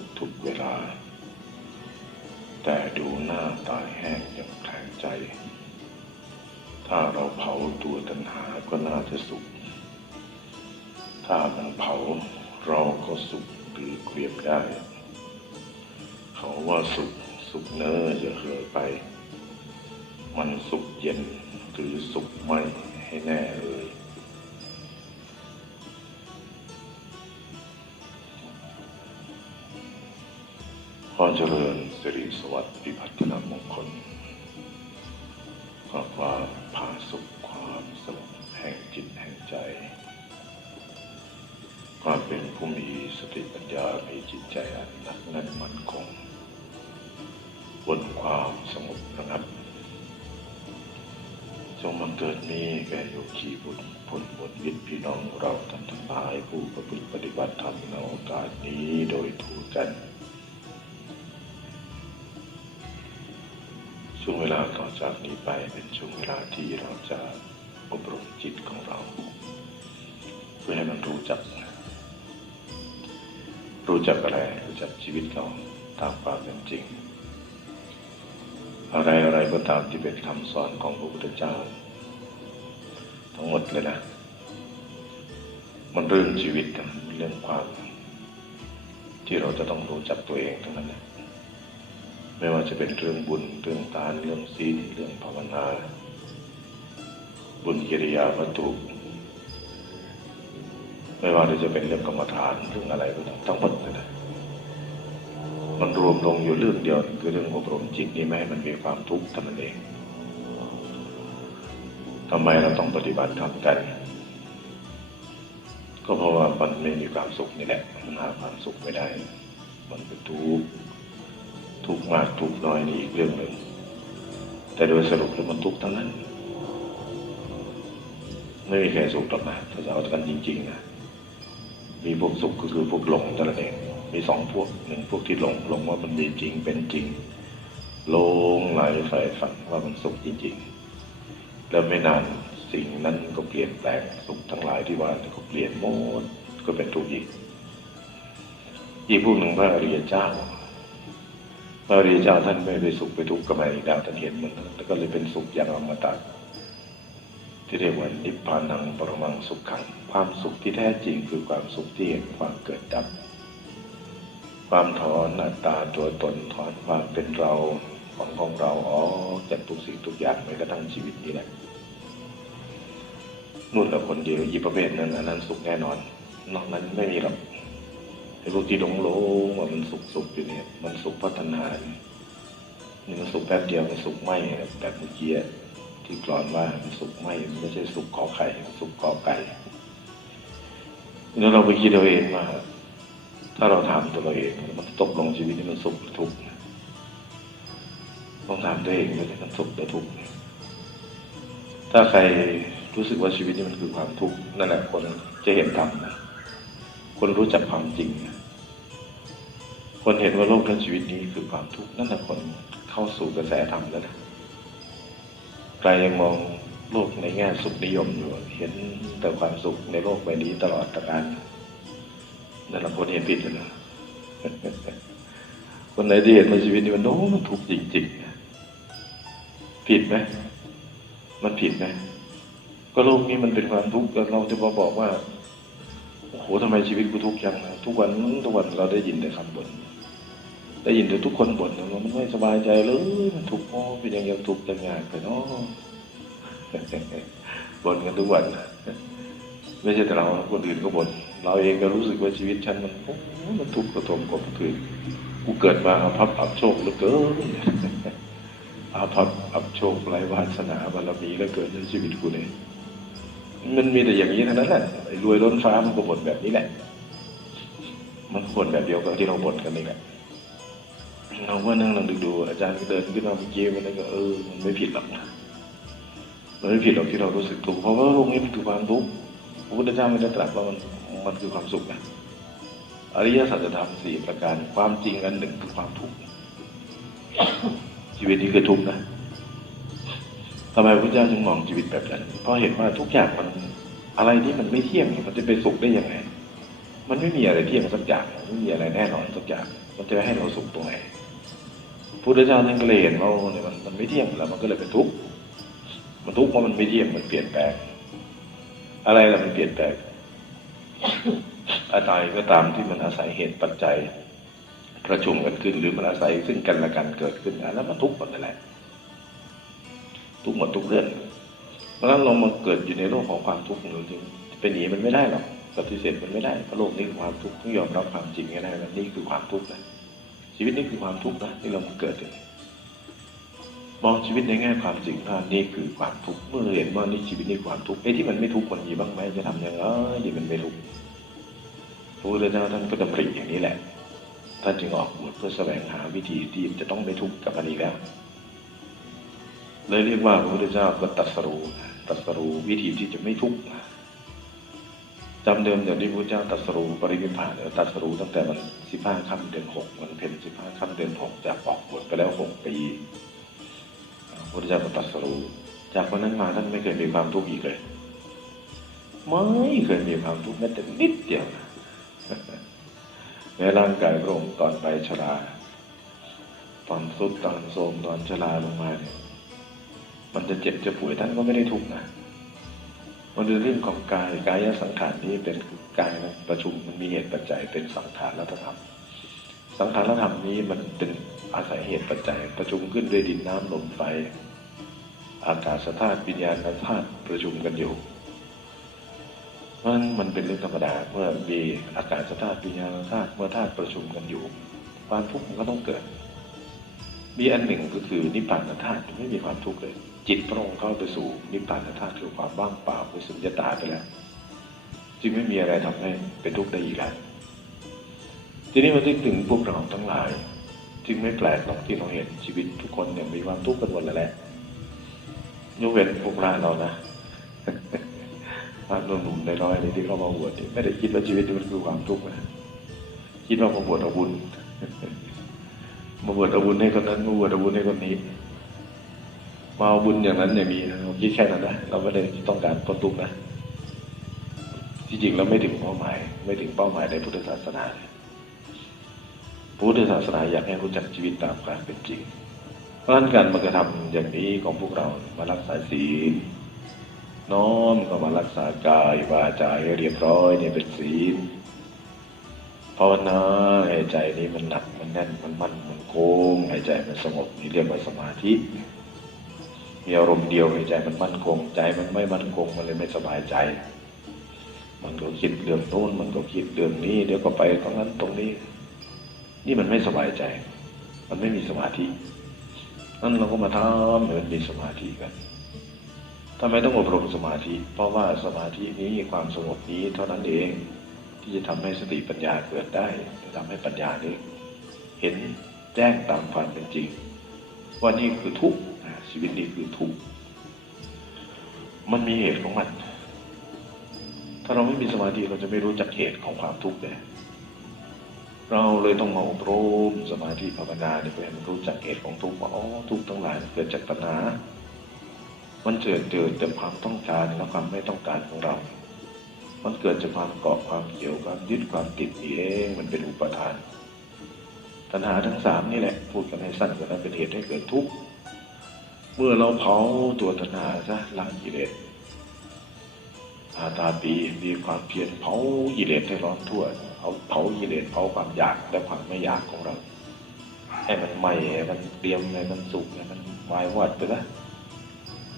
นก็สุขทุกเวลา แต่ดูหน้าตายแห้งอย่างแข็งใจ ถ้าเราเผาตัวตัณหาก็น่าจะสุข ถ้ามันเผาเราก็สุขหรือเกลียบได้ เขาว่าสุขสุขเน้อจะเหอไป มันสุขเย็นหรือสุขไม่ให้แน่เลย ขอเจริญสิริสวัสดิ์พิพัฒนมงคลขอความผาสุขความสงบแห่งจิตแห่งใจ ความเป็นผู้มีสติปัญญามีจิตใจอันหนักแน่นมั่นคงบนความสงบระงับจงบังเกิดมีแก่โยคีบุตรผลบทวิตพี่น้องเราท่านทั้งหลายผู้ประพฤติปฏิบัติธรรมในโอกาสนี้โดยถูกกัน ช่วงเวลาต่อจากนี้ไปเป็นช่วงเวลาที่เราจะอบรมจิตของเรา เพื่อให้มันรู้จัก รู้จักอะไรรู้จักชีวิตเราตามความเป็นจริง อะไรอะไรก็ตามที่เป็นคำสอนของพระพุทธเจ้า ทั้งหมดเลยนะ มันเรื่องชีวิตนะเรื่องความ ที่เราจะต้องรู้จักตัวเองทั้งนั้นนะ ไม่ว่าจะเป็นเรื่องบุญเรื่องทานเรื่องศีลเรื่องภาวนา บุญกิริยาวัตถุไม่ว่าจะเป็นเรื่องกรรมฐานเรื่องอะไรก็ตามทั้งหมดเลยมันรวมลงอยู่เรื่องเดียวคือเรื่องอบรมจิตนี้ไม่ให้มันมีความทุกข์ท่านั้นเองทำไมเราต้องปฏิบัติทำกัน ก็เพราะว่ามันไม่มีความสุขนี่แหละมันหาความสุขไม่ได้ มันเป็นทุกข์ ทุกมากทุกน้อยนี่อีกเรื่องหนึ่งแต่โดยสรุปแล้วมันทุกทั้งนั้น ไม่มีใครสุขหรอกนะถ้าจะเอากันจริงๆนะมีพวกสุขก็คือพวกหลงแต่ละเองมีสองพวกหนึ่งพวกที่หลงหลงว่ามันมีจริงเป็นจริงลงไหลใฝ่ฝันว่ามันสุขจริงๆ แล้วไม่นานสิ่งนั้นก็เปลี่ยนแปลงสุขทั้งหลายที่ว่าก็เปลี่ยนหมดก็เป็นทุกข์อีกอีกพวกหนึ่งพระอริยเจ้า พระริยเจ้าท่านไม่ไปสุขไปทุกข์กับอะไรอีกแล้วท่านเห็นมันแล้วก็เลยเป็นสุขอย่างอมตะที่เรียกว่านิพพานังปรมังสุขขัง ความสุขที่แท้จริงคือความสุขที่เห็นความเกิดดับ ความถอนอัตตาตัวตนถอนความเป็นเราของของเราอ๋อจากทุกสิ่งทุกอย่างแม้กระทั่งชีวิตนี้แหละนู่นแหละคนเดียวยีประเภทนั้นอันนั้นสุขแน่นอน นอกนั้นไม่มีหรอก อ้พวกที่หลงหลงว่ามันสุขสุขอยู่เนี่ย มันสุขพัฒนานี่มันสุขแป๊บเดียวมันสุขไม่แบบเมื่อกี้ที่กรอนว่ามันสุขไม่มันไม่ใช่สุขขอไข่มันสุขกอไก่แล้วเราไปคิดเอาเองว่าถ้าเราถามตัวเราเองมันตกลงชีวิตนี้มันสุขหรือทุกข์ต้องถามตัวเองว่ามันสุขหรือทุกข์ถ้าใครรู้สึกว่าชีวิตนี้มันคือความทุกข์นั่นแหละคนจะเห็นธรรมนะคนรู้จักความจริงนะ คนเห็นว่าโลกทั้งชีวิตนี้คือความทุกข์นั่นแหละคนเข้าสู่กระแสธรรมแล้วนะใครยังมองโลกในแง่สุขนิยมอยู่ เห็นแต่ความสุขในโลกใบนี้ตลอดตะการนั่นแหละคนเห็นผิดนะคนไหนที่เห็นในชีวิตนี้มันโน้มันทุกข์จริงๆผิดไหมมันผิดไหมก็โลกนี้มันเป็นความทุกข์เราจะมาบอกว่าโอ้โหทำไมชีวิตกูทุกข์จังทุกวันทุกวันเราได้ยินแต่คำบ่น ได้ยินแต่ทุกคนบ่นว่ามันไม่สบายใจเลยมันทุกข์โอ้เป็นอย่างยังทุกข์จังงานไปเนาะบ่นกันทุกวันไม่ใช่แต่เราคนอื่นก็บ่นเราเองก็รู้สึกว่าชีวิตฉันมันโอ้มันทุกข์กระทมกบกระกูเกิดมาอาภัพอับโชคเหลือเกินอาภัพอับโชคไรวาสนาบารมีแล้วเกิดในชีวิตกูเนี่ยมันมีแต่อย่างนี้เท่านั้นแหละรวยล้นฟ้ามันก็บ่นแบบนี้แหละ มันบ่นแบบเดียวกับที่เราบ่นกันนี่แหละ เราว่านั่งลองดูๆอาจารย์ก็เดินขึ้นมาเมื่อกี้มันก็เออมันไม่ผิดหรอกนะมันไม่ผิดหรอกที่เรารู้สึกทุกข์เพราะว่าโลกนี้มันคือความทุกข์พระพุทธเจ้าไม่ได้ตรัสว่ามันมันคือความสุขนะอริยสัจธรรมสี่ประการความจริงอันหนึ่งคือความทุกข์ชีวิตนี้คือทุกข์นะทำไมพระพุทธเจ้าจึงมองชีวิตแบบนั้น เพราะเห็นว่าทุกอย่างมันอะไรที่มันไม่เที่ยงมันจะไปสุขได้ยังไง มันไม่มีอะไรเที่ยงสักอย่างไม่มีอะไรแน่นอนสักอย่าง มันจะให้เราสุขตรงไหน พุทธเจ้าท่านก็เลยเห็นว่าเนี่ยมันมันไม่เที่ยงแล้วมันก็เลยเป็นทุกข์มันทุกข์เพราะมันไม่เที่ยงมันเปลี่ยนแปลง อะไรล่ะมันเปลี่ยนแปลงอะไรก็ตามที่มันอาศัยเหตุปัจจัย ประชุมกันขึ้นหรือมันอาศัยซึ่งกันและกันเกิดขึ้นนะแล้วมันทุกข์หมดนั่นแหละทุกข์หมดทุกเรื่องเพราะฉะนั้นเรามาเกิดอยู่ในโลกของความทุกข์จริงๆเป็นหนีมันไม่ได้หรอกปฏิเสธมันไม่ได้เพราะโลกนี้คือความทุกข์ต้องยอมรับความจริงให้ได้ว่านี่คือความทุกข์นะ ชีวิตนี้คือความทุกข์นะที่เรามาเกิดมองชีวิตในแง่ความจริงว่านี่คือความทุกข์เมื่อเห็นว่านี่ชีวิตนี่ความทุกข์ไอ้ที่มันไม่ทุกข์มันมีบ้างไหมจะทำยังไงที่มันไม่ทุกข์พระพุทธเจ้าท่านก็ดำริอย่างนี้แหละท่านจึงออกบวชเพื่อแสวงหาวิธีที่จะต้องไม่ทุกข์กับอันนี้แล้วเลยเรียกว่าพระพุทธเจ้าก็ตรัสรู้ตรัสรู้วิธีที่จะไม่ทุกข์ จำเดิมเดี๋ยวที่พระเจ้าตรัสรู้ปรินิพพานตรัสรู้ตั้งแต่วันสิบห้าค่ำเดือนหกวันเพ็ญสิบห้าค่ำเดือนหกจากออกบวชไปแล้วหกปีพระเจ้าก็ตรัสรู้จากวันนั้นมาท่านไม่เคยมีความทุกข์อีกเลยไม่เคยมีความทุกข์แม้แต่นิดเดียวในร่างกายพระองค์ตอนไปชรา ตอนสุดตอนโทมตอนชราลงมาเนี่ยมันจะเจ็บจะป่วยท่านก็ไม่ได้ทุกข์นะ มันเป็นเรื่องของกายกายสังขารนี้เป็นกายนะประชุมมันมีเหตุปัจจัยเป็นสังขารรัฐธรรม สังขารธรรมนี้มันเป็นอาศัยเหตุปัจจัย ประชุมขึ้นด้วยดินน้ำลมไฟ อากาศธาตุวิญญาณธาตุประชุมกันอยู่เพราะฉะนั้นมันเป็นเรื่องธรรมดาเมื่อมีอากาศธาตุวิญญาณธาตุเมื่อธาตุประชุมกันอยู่ความทุกข์มันก็ต้องเกิด มีอันหนึ่งก็คือนิพพานธาตุไม่มีความทุกข์เลย จิตพระองค์เข้าไปสู่นิพพานธาตุคือความว่างเปล่าคือสุญญตาไปแล้วจึงไม่มีอะไรทำให้เป็นทุกข์ได้อีกแล้วทีนี้มาถึงพวกเราทั้งหลาย จึงไม่แปลกหรอกที่เราเห็นชีวิตทุกคนเนี่ยมีความทุกข์กันหมดแล้วแหละยกเว้นพวกเราเรานะพระหนุ่มในร้อยนี่ที่เข้ามาบวชไม่ได้คิดว่าชีวิตนี้มันคือความทุกข์นะคิดว่ามาบวชเอาบุญมาบวชเอาบุญให้คนนั้นมาบวชเอาบุญให้คนนี้ มาเอาบุญอย่างนั้นเนี่ยมีนะเราคิดแค่นั้นนะเราไม่ได้ต้องการพ้นทุกข์นะที่จริงเราไม่ถึงเป้าหมาย ไม่ถึงเป้าหมายในพุทธศาสนาพุทธศาสนาอยากให้รู้จักชีวิตตามความเป็นจริง เพราะฉะนั้นการมากระทำอย่างนี้ของพวกเรามารักษาศีลน้อมก็มารักษากายวาจาให้เรียบร้อยเนี่ยเป็นศีลภาวนาให้ใจนี้มันหนักมันแน่นมันมั่นมันโค้งให้ใจมันสงบนี่เรียกว่าสมาธิ มีอารมณ์เดียวให้ใจมันมั่นคงใจมันไม่มั่นคงมันเลยไม่สบายใจ มันก็คิดเรื่องโน้นมันก็คิดเรื่องนี้เดี๋ยวก็ไปตรงนั้นตรงนี้ นี่มันไม่สบายใจ มันไม่มีสมาธินั่นเราก็มาทำให้มันมีสมาธิกันทำไมต้องอบรมสมาธิ เพราะว่าสมาธินี้ความสงบนี้เท่านั้นเองที่จะทำให้สติปัญญาเกิดได้จะทำให้ปัญญานี้เห็นแจ้งตามความเป็นจริง ว่านี่คือทุกข์ ชีวิตนี้คือทุกข์มันมีเหตุของมัน ถ้าเราไม่มีสมาธิเราจะไม่รู้จักเหตุของความทุกข์เลยเราเลยต้องมาอบรมสมาธิภาวนาเนี่ยเพื่อให้มันรู้จักเหตุของทุกข์ว่าอ๋อทุกข์ทั้งหลายเกิดจากปัญหา มันเกิดเกิดจากความต้องการและความไม่ต้องการของเรา มันเกิดจากความเกาะความเกี่ยวความยึดความติดนี่เองมันเป็นอุปทาน ตัณหาทั้งสามนี่แหละพูดกันให้สั้นกว่านั้นเป็นเหตุให้เกิดทุกข์ เมื่อเราเผาตัวตัณหาซะล้างกิเลสอาตาปีมีความเพียรเผากิเลสให้ร้อนทั่วเอาเผากิเลสเผาความอยากและความไม่อยากของเรา ให้มันไหม้ให้มันเตรียมให้มันสุกให้มันวายวอดไปละ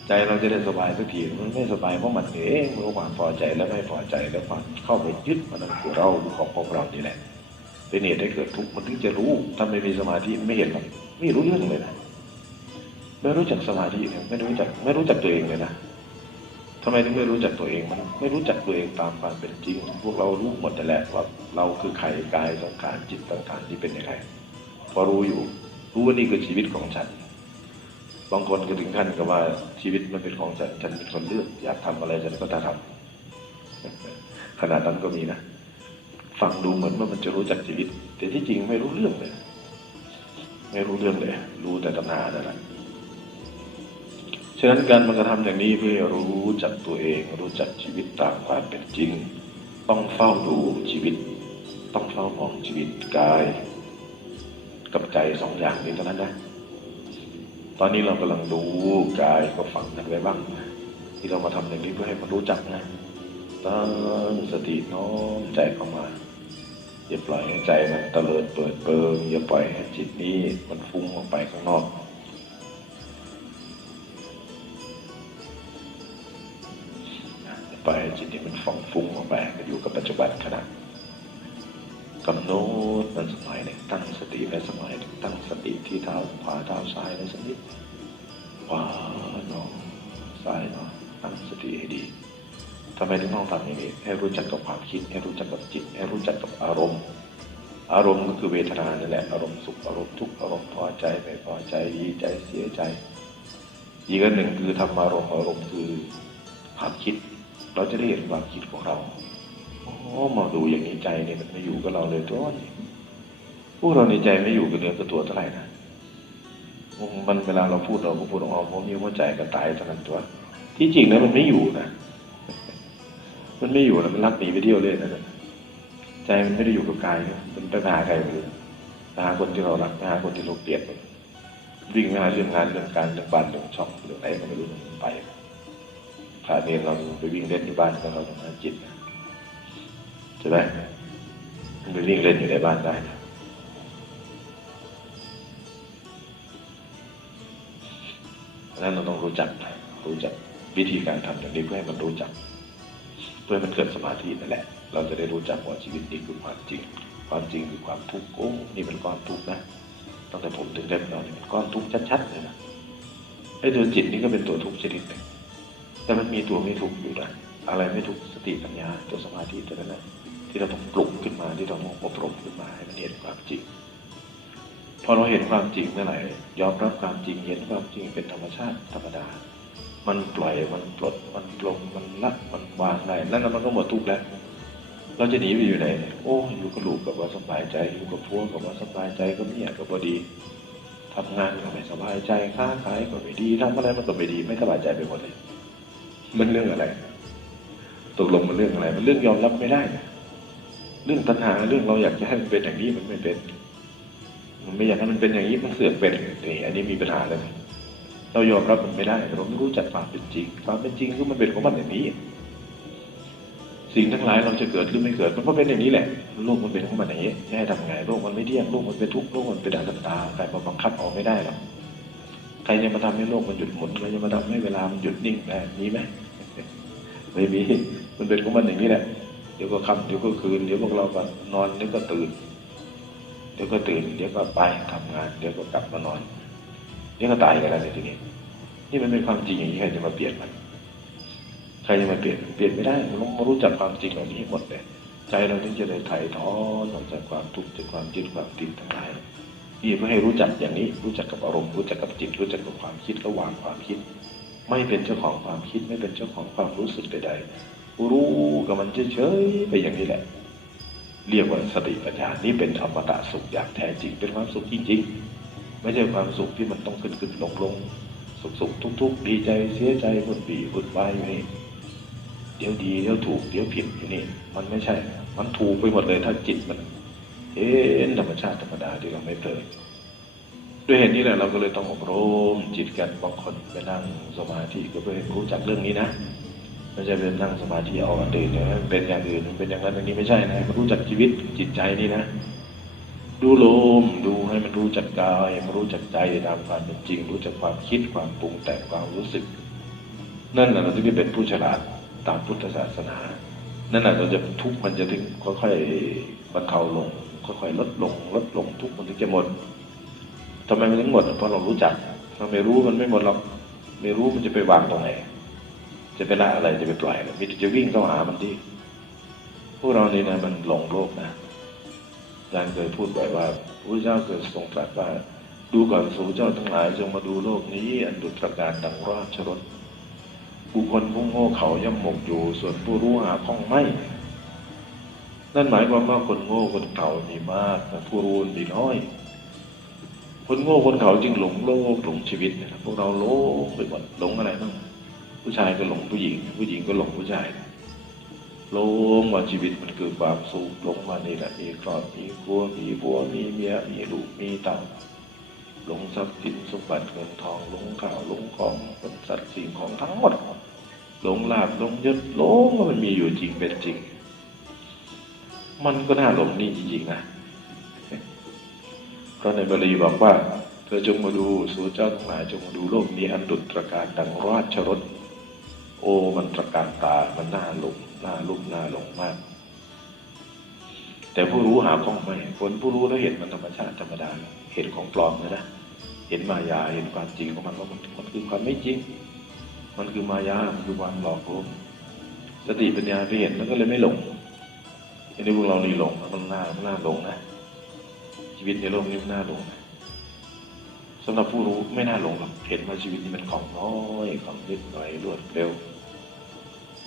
ใจเราจะได้สบายสักทีมันไม่สบายเพราะมันเองมันความพอใจและไม่พอใจและความเข้าไปยึดมันนั่นคือเราของของเรานี่แหละเป็นเหตุให้เกิดทุกข์มันถึงจะรู้ถ้าไม่มีสมาธิไม่เห็นหรอกไม่รู้เรื่องเลยนะ ไม่รู้จักสมาธิเนี่ยไม่รู้จักไม่รู้จักตัวเองเลยนะทำไมถึงไม่รู้จักตัวเองมันไม่รู้จักตัวเองตามความเป็นจริง พวกเรารู้หมดแต่แหละว่าเราคือใครกายสังขารจิตสังขารที่เป็นยังไงพอรู้อยู่ รู้ว่านี่คือชีวิตของฉันบางคนก็ถึงขั้นกับว่าชีวิตมันเป็นของฉันฉันเป็นคนเลือกอยากทำอะไรฉันก็จะทำขนาดนั้นก็มีนะฟังดูเหมือนว่ามันจะรู้จักชีวิต แต่ที่จริงไม่รู้เรื่องเลย ไม่รู้เรื่องเลย รู้แต่ตำนานั่นแหละ ฉะนั้นการมากระทำอย่างนี้เพื่อรู้จักตัวเอง รู้จักชีวิตตามความเป็นจริง ต้องเฝ้าดูชีวิต ต้องเฝ้ามองชีวิตกายกับใจสองอย่างนี้เท่านั้นนะ ตอนนี้เรากำลังดูกายก็ฟังกันไว้บ้างนะที่เรามาทำอย่างนี้เพื่อให้มันรู้จักนะตั้งสติน้อมใจเข้ามาอย่าปล่อยให้ใจมันเตลิดเปิดเปิงอย่าปล่อยให้จิตนี้มันฟุ้งออกไปข้างนอก กำหนดมันสมัยหนึ่งตั้งสติในสมัยหนึ่งตั้งสติที่เท้าขวาเท้าซ้ายในสักนิดขวาหนอซ้ายหนอตั้งสติให้ดีทำไมถึงต้องทำอย่างนี้ให้รู้จักกับความคิด ให้รู้จักกับจิต ให้รู้จักกับอารมณ์ อารมณ์ก็คือเวทนานั่นแหละอารมณ์สุขอารมณ์ทุกข์อารมณ์พอใจไม่พอใจดีใจเสียใจ อีกอันหนึ่งคือธรรมารมณ์อารมณ์คือความคิด เราจะได้เห็นความคิดของเรา โอ้มาดูอย่างนี้ใจเนี่ยมันไม่อยู่กับเราเลยตัวนี้พวกเราในใจไม่อยู่กับเนื้อกับตัวเท่าไหร่นะมันเวลาเราพูดเราก็พูดออกมามีหัวใจก็ตายเท่านั้นตัว ที่จริงนะมันไม่อยู่นะมันไม่อยู่นะมันลักหนีไปเที่ยวเลยนะใจมันไม่ได้อยู่กับกายมันไปหาใครไปเลยหาคนที่เรารักหาคนที่เราเกลียดวิ่งไปหาเรื่องงานเรื่องการเรื่องบ้านเรื่องช่องเรื่องไหนก็ไม่รู้มันไปขาเนรเราไปวิ่งเล่นที่บ้านก็เราต้องหาจิตนะ ใช่ไหมมันไปวิ่งเล่นอยู่ในบ้านได้นะนั้นเราต้องรู้จักรู้จักวิธีการทำอย่างนี้เพื่อให้มันรู้จัก เพื่อให้มันเกิดสมาธินั่นแหละ เราจะได้รู้จักว่าชีวิตนี้คือความจริง ความจริงคือความทุกข์โอ้นี่เป็นก้อนทุกข์นะตั้งแต่ผมถึงเล่มเราเนี่ยเป็นก้อนทุกข์ชัดๆเลยนะไอ้ตัวจิตนี่ก็เป็นตัวทุกข์ชนิดหนึ่งแต่มันมีตัวไม่ทุกข์อยู่นะอะไรไม่ทุกข์สติปัญญาตัวสมาธิตัวนั้นนะ ที่เราต้องปลุกขึ้นมาที่เราต้องอบรมขึ้นมาให้มันเห็นความจริงพอเราเห็นความจริงเมื่อไหร่ยอมรับความจริงเห็นความจริงเป็นธรรมชาติธรรมดา มันปล่อยมันปลดมันปลงมันละมันวางได้นั่นน่ะมันก็หมดทุกข์แล้ว เราจะหนีไปอยู่ไหนโอ้อยู่กับลูกกับว่าสบายใจอยู่กับพัวกับว่าสบายใจก็เมียก็พอดีทำงานก็ไม่สบายใจค้าขายก็ไม่ดีทำอะไรมันก็ไม่ดีไม่สบายใจไปหมดเลย มันเรื่องอะไรตกลงมันเรื่องอะไร มันเรื่องยอมรับไม่ได้นะ เรื่องตัณหาเรื่องเราอยากจะให้มันเป็นอย่างนี้มันไม่เป็น มันไม่อยากให้มันเป็นอย่างนี้มันเสื่อมเป็นนี่อันนี้มีปัญหาเลยเรายอมรับมันไม่ได้เราไม่รู้จักความเป็นจริง ความเป็นจริงคือมันเป็นของมันอย่างนี้ สิ่งทั้งหลายเราจะเกิดหรือไม่เกิด มันก็เป็นอย่างนี้แหละโลกมันเป็นของมันอย่างนี้แม่ทำไงโลกมันไม่เที่ยงโลกมันเป็นทุกข์โลกมันเป็นอนัตตาใครมาบังคับเอาไม่ได้หรอกใครจะมาทำให้โลกมันหยุดหมุนใครจะมาทำให้เวลามันหยุดนิ่งได้มีไหมไม่มีมันเป็นของมันอย่างนี้แหละ เดี๋ยวก็ค่ำเดี๋ยวก็คืนเดี๋ยวพวกเราก็นอนเดี๋ยวก็ตื่น เดี๋ยวก็ตื่น เดี๋ยวก็ไปทำงาน เดี๋ยวก็กลับมานอน เดี๋ยวก็ตายกันแล้วในทีนี้นี่มันเป็นความจริงอย่างนี้ใครจะมาเปลี่ยนมันใครจะมาเปลี่ยนเปลี่ยนไม่ได้เราต้องรู้จักความจริงเหล่านี้หมดเลยใจเราถึงจะได้ไถ่ถอนออกจากความทุกข์จากความยึดความติดทั้งหลายนี่เพื่อให้รู้จักอย่างนี้ รู้จักกับอารมณ์รู้จักกับจิต รู้จักกับความคิดก็วางความคิด ไม่เป็นเจ้าของความคิดไม่เป็นเจ้าของความรู้สึกใดๆ รู้กับมันเฉยๆไปอย่างนี้แหละ เรียกว่าสติปัญญานี่เป็นอมตะสุขอย่างแท้จริงเป็นความสุขจริงๆไม่ใช่ความสุขที่มันต้องขึ้นขึ้นลงลงสุขสุขทุกทุกดีใจเสียใจบุญบีบุญวายอยู่นี่เดี๋ยวดีเดี๋ยวถูกเดี๋ยวผิดอยู่นี่ มันไม่ใช่ มันถูกไปหมดเลยถ้าจิตมันเห็นธรรมชาติธรรมดาที่เราไม่เผลอด้วยเหตุนี้แหละเราก็เลยต้องอบรมจิตกันบางคนไปนั่งสมาธิก็เพื่อให้รู้จักเรื่องนี้นะ ไม่ใช่เป็นนั่งสมาธิเอาอันอื่นเนี่ยเป็นอย่างอื่นเป็นอย่างนั้นอย่างนี้ไม่ใช่นะมันรู้จักชีวิตจิตใจนี่นะ ดูลมดูให้มันรู้จักกายมันรู้จักใจตามความเป็นจริง รู้จักความคิดความปรุงแต่งความรู้สึก นั่นแหละเราถึงจะเป็นผู้ฉลาดตามพุทธศาสนา นั่นแหละเราจะทุกข์มันจะถึงค่อยๆบรรเทาลง ค่อยๆลดลงลดลงทุกข์มันถึงจะหมดทำไมมันถึงหมดเพราะเรารู้จักถ้าไม่รู้มันไม่หมดหรอกไม่รู้มันจะไปวางตรงไหน จะไปละอะไรจะไปปล่อยมีแต่จะวิ่งเข้าหามันที่พวกเรานี่นะมันหลงโลกนะอาจารย์เคยพูดบ่อยว่าพระเจ้าเคยทรงตรัสว่าดูก่อนสูเจ้าทั้งหลายจงมาดูโลกนี้อันดุจประการดังราชรถบุคคลผู้โง่เขาย่ำหมกอยู่ ส่วนผู้รู้หาข้องไม่นั่นหมายความว่าคนโง่คนเก่ามีมากแต่ผู้รู้มีน้อย คนโง่คนเขาจึงหลงโลกหลงชีวิตนะครับพวกเราหลงไปหมดหลงอะไรบ้าง ผู้ชายก็หลงผู้หญิง ผู้หญิงก็หลงผู้ชายหลงว่าชีวิตมันคือความสุขหลงว่านี่แหละมีครอบมีครัวมีบัวมีเมียมีลูกมีเต่าหลงทรัพย์สินสมบัติเงินทองหลงข่าวหลงของคนสัตว์สิ่งของทั้งหมดหลงลาบหลงยศหลงว่ามันมีอยู่จริงเป็นจริง มันก็น่าหลงนี่จริงๆนะเพราะในบาลีบอกว่า เธอจงมาดูสู่เจ้าทั้งหลายจงมาดูโลกนี้อันดุจตรการดังราชรถ โอ้มันตระการตา มันน่าหลงน่าลุกน่าหลงมาก แต่ผู้รู้หาข้องไม่คนผู้รู้แล้วเห็นมันธรรมชาติธรรมดา เห็นของปลอมเลยนะ เห็นมายา เห็นความจริงของมันว่ามันมันคือความไม่จริง มันคือมายา มันคือความหลอกลวง สติปัญญาไปเห็นแล้วก็เลยไม่หลงทีนี้พวกเรานี่หลงมันน่ามันน่าหลงนะ ชีวิตในโลกนี้มันน่าหลงนะสำหรับผู้รู้ไม่น่าหลงหรอก เห็นว่าชีวิตนี้มันของน้อย ของนิดหน่อยรวดเร็ว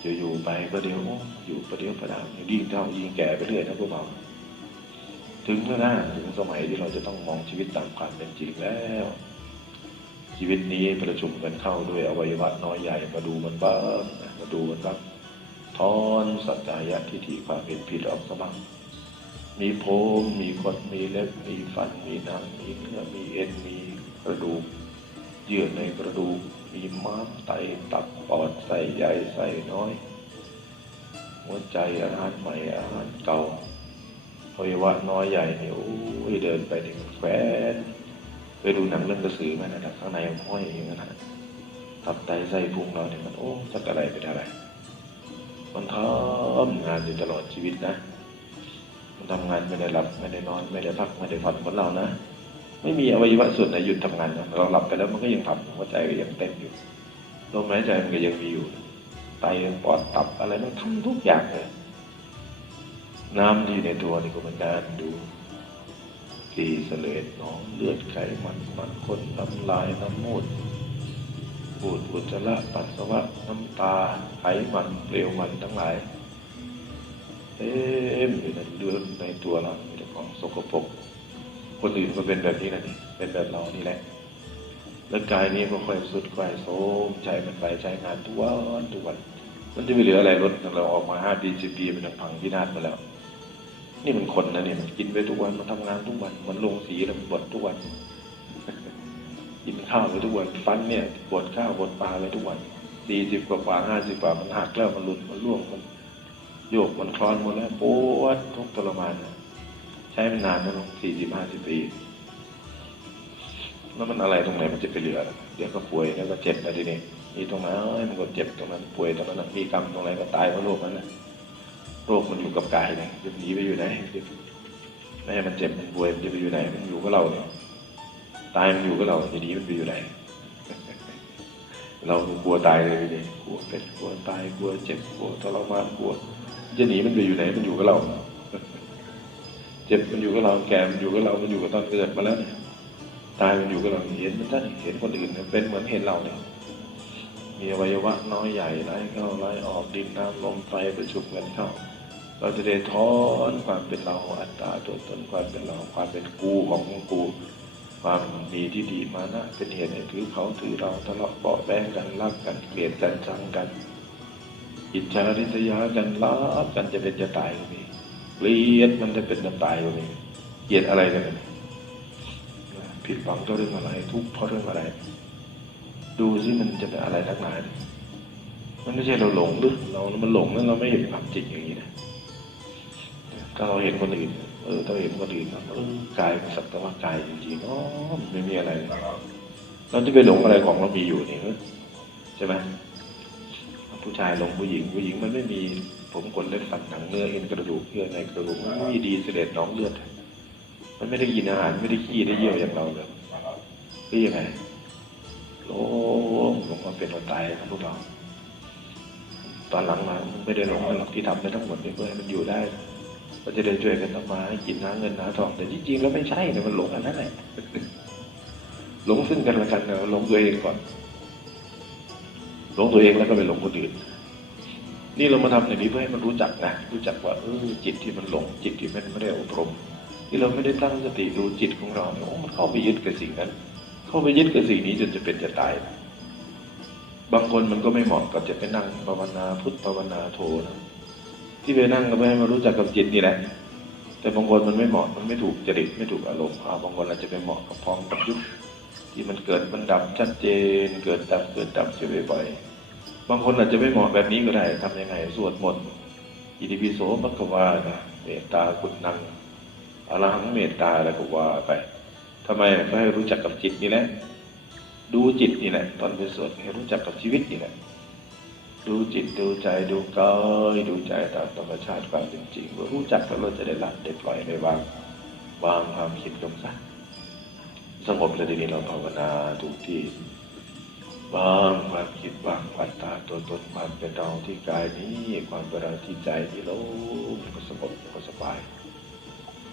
จะอยู่ไปก็เดี๋ยวอยู่ประเดี๋ยวประดาวยิ่งเท่ายิ่งแก่ไปเรื่อยนะพวกเราถึงแล้วนะถึงสมัยที่เราจะต้องมองชีวิตตามความเป็นจริงแล้ว ชีวิตนี้ประชุมกันเข้าด้วยอวัยวะน้อยใหญ่มาดูมันบ้างมาดูมันบ้างถอนสัจจายะทิฏฐิความเป็นผิดออกซะบ้างมีผมมีขนมีเล็บมีฟันมีหนังมีเนื้อมีเอ็นมีกระดูกเยื่อในกระดูก มีม้ามไตตับปอดไส้ใหญ่ไส้น้อย หัวใจอาหารใหม่อาหารเก่าอวัยวะน้อยใหญ่เนี่ยโอ้ยเดินไปถึงแขวนไปดูหนังเรื่องกระสือไหมนะครับข้างในห้อยอย่างนั้นนะตับไตไส้พุงเราเนี่ยมันโอ้จะอะไรเป็นอะไร มันทำงานอยู่ตลอดชีวิตนะ มันทำงานไม่ได้หลับไม่ได้นอนไม่ได้พักไม่ได้ผ่อนเหมือนเรานะ ไม่มีอวัยวะส่วนไหนหยุดทำงานนะเราหลับไปแล้วมันก็ยังทำหัวใจก็ยังเต้นอยู่ลมหายใจมันก็ยังมีอยู่ไตปอดตับอะไรมันทำทุกอย่างเลยน้ำที่อยู่ในตัวนี่ก็เหมือนกันดูกีเสลดหนองเลือดไขมันมันข้นน้ำลายน้ำมูดปูดอุจจาระปัสสาวะน้ำตาไขมันเปลวมันทั้งหลายเต็มอยู่ในเลือดในตัวเรามีแต่ของสกปรก คนอื่นก็เป็นแบบนี้นะนี่เป็นแบบเรานี่แหละแล้วกายนี้ก็ค่อยสุดค่อยโทรมใจมันไปใช้งานทุกวันทุกวัน มันจะไม่เหลืออะไรลดเราออกมาห้าปีสิบปีมันจะพังพินาศไปแล้ว นี่มันคนนะเนี่ยมันกินไปทุกวันมันทำงานทุกวัน มันลงสีแล้วมันบดทุกวัน กินข้าวไปทุกวันฟันเนี่ยบดข้าวบดปลาไปทุกวันสี่สิบกว่ากว่าห้าสิบกว่ามันหักแล้วมันหลุดมันร่วงมันโยกมันคลอนหมดแล้วปวดทุกทรมานนะ ใช้มันนานนะลุงสี่สิบห้าสิบปี แล้วมันอะไรตรงไหนมันจะไปเหลือ เดี๋ยวก็ป่วยแล้วก็เจ็บนะทีนี้มีตรงไหนมันก็เจ็บตรงนั้นป่วยตรงนั้นมีกรรมตรงไหนก็ตายเพราะโรคนั้นนะโรคมันอยู่กับกายเนี่ยจะหนีไปอยู่ไหนไม่ให้มันเจ็บมันป่วยมันจะไปอยู่ไหนมันอยู่กับเราเนี่ยตายมันอยู่กับเราจะหนีมันไปอยู่ไหนเรากลัวตายเลยดิกลัวเป็นกลัวตายกลัวเจ็บกลัวทรมานกลัวจะหนีมันไปอยู่ไหนมันอยู่กับเรา จ็บมันอยู่กับเราแก่มันอยู่กับเรา มันอยู่กับตอนเกิดมาแล้วเนี่ยตายมันอยู่กับเราเห็นมันได้เห็นคนอื่นเนี่ยเป็นเหมือนเห็นเราเนี่ยมีอวัยวะน้อยใหญ่ไหลเข้าไหลออกดินน้ำลมไฟประชุมกันเข้า เราจะได้ถอนความเป็นเราอัตตาตัวตนความเป็นเราความเป็นกูของกู ความมีที่ดีมานะเป็นเหตุให้ถือเขาถือเราทะเลาะเบาะแบงกันรักกันเกลียดกันชังกันอิจฉาริษยากันรักกันจะเป็นจะตายก็มี เกลียดมันจะเป็นจะตายก็มีเกลียดอะไรกันผิดหวังเพราะเรื่องอะไร ทุกข์เพราะเรื่องอะไร ดูสิมันจะเป็นอะไรนักหนานมันไม่ใช่เราหลงหรือเรา มันหลงแล้วเราไม่เห็นความจริงอย่างนี้นะถ้าเราเห็นคนอื่น เออถ้าเห็นคนอื่นเออกายมันสักแต่ว่ากายจริงๆอ๋อไม่มีอะไรเราจะไปหลงอะไรของเรามีอยู่นี่ใช่ไหมผู้ชายหลงผู้หญิงผู้หญิงมันไม่มี ผมขนเล็บฟันหนังเนื้อเอ็นกระดูกเยื่อในกระดูกมันไม่ดีเสด็จน้องเลือด มันไม่ได้กินอาหารไม่ได้ขี้ได้เยี่ยวอย่างเราเลยหรือยังไงโล่งลงมาเป็นวันตายครับพวกเราตอนหลังมาไม่ได้หลงกันหรอกที่ทำไปทั้งหมดเนี่ยเพื่อให้มันอยู่ได้ก็จะได้ช่วยกันทำมาให้กินน้ำเงินน้ำทองแต่จริงๆแล้วไม่ใช่เนี่ยมันหลงอันนั้นแหละหลงซึ่งกันและกันเนะหลงตัวเองก่อนหลงตัวเองแล้วก็ไปหลงคนอื่น นี่เรามาทำอย่างนี้เพื่อให้มันรู้จักนะรู้จักว่าเออจิตที่มันหลง จิตที่มันไม่ได้อบรม ที่เราไม่ได้ตั้งสติดูจิตของเราเนี่ยโอ้มันเข้าไปยึดกับสิ่งนั้น เข้าไปยึดกับสิ่งนี้จนจะเป็นจะตาย บางคนมันก็ไม่เหมาะกับจะไปนั่งภาวนาพุทธภาวนาโทนะที่ไปนั่งก็ไม่ให้มารู้จักกับจิตนี่แหละแต่บางคนมันไม่เหมาะมันไม่ถูกจริตไม่ถูกอารมณ์บางคนอาจจะไปเหมาะกับพร้อมกับยุคที่มันเกิดมันดับชัดเจน เกิดดับเกิดดับเฉยบ่อยๆ บางคนอาจจะไม่เหมาะแบบนี้ก็ได้ทำยังไง สวดมนต์อิติปิโสมัคควานะเมตตาคุณนังอรหังเมตตาแล้วก็ว่าไปทำไมก็ให้รู้จักกับจิตนี่แหละดูจิตนี่แหละตอนไปสวดให้รู้จักกับชีวิตนี่แหละดูจิตดูใจดูกายดูใจตามธรรมชาติความเป็นจริงเมื่อรู้จักแล้วเราจะได้ละได้ปล่อยได้วางวางความคิดลงซะสงบแล้วทีนี้เราภาวนาถูกที่ วางความคิดวางอัตตาตัวตนความเป็นเราที่กายนี้ความเป็นเราที่ใจที่เราก็สงบก็สบาย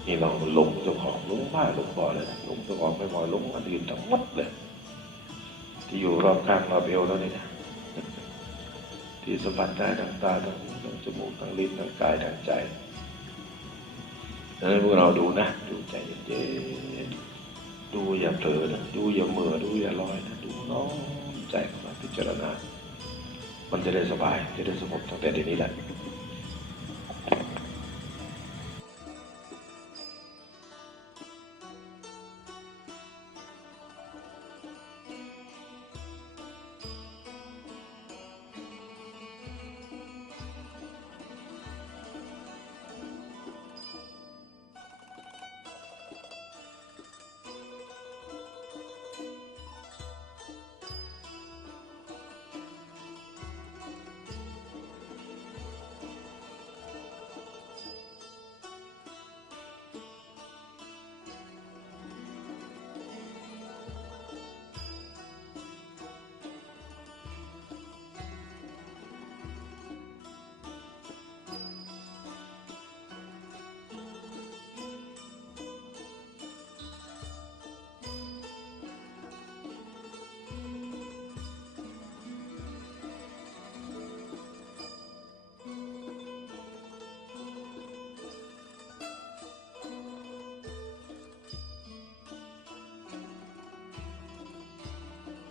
นี่เราหลงเจ้าของหลงบ้าหลงบ่อเลยหลงเจ้าของไม่บ่อยหลงอันอื่นทั้งหมดเลย ที่อยู่รอบข้างรอบเอวเราเนี่ยนะที่สัมผัสได้ทางตาทางหูทางจมูกทางลิ้นทางกายทางใจดังนั้นพวกเราดูนะ ดูใจเย็นๆดูอย่าเผลอนะดูอย่าเหม่อดูอย่าลอยนะดูน้อม ใจของเราพิจารณา มันจะได้สบาย จะได้สงบตั้งแต่เดี๋ยวนี้แหละ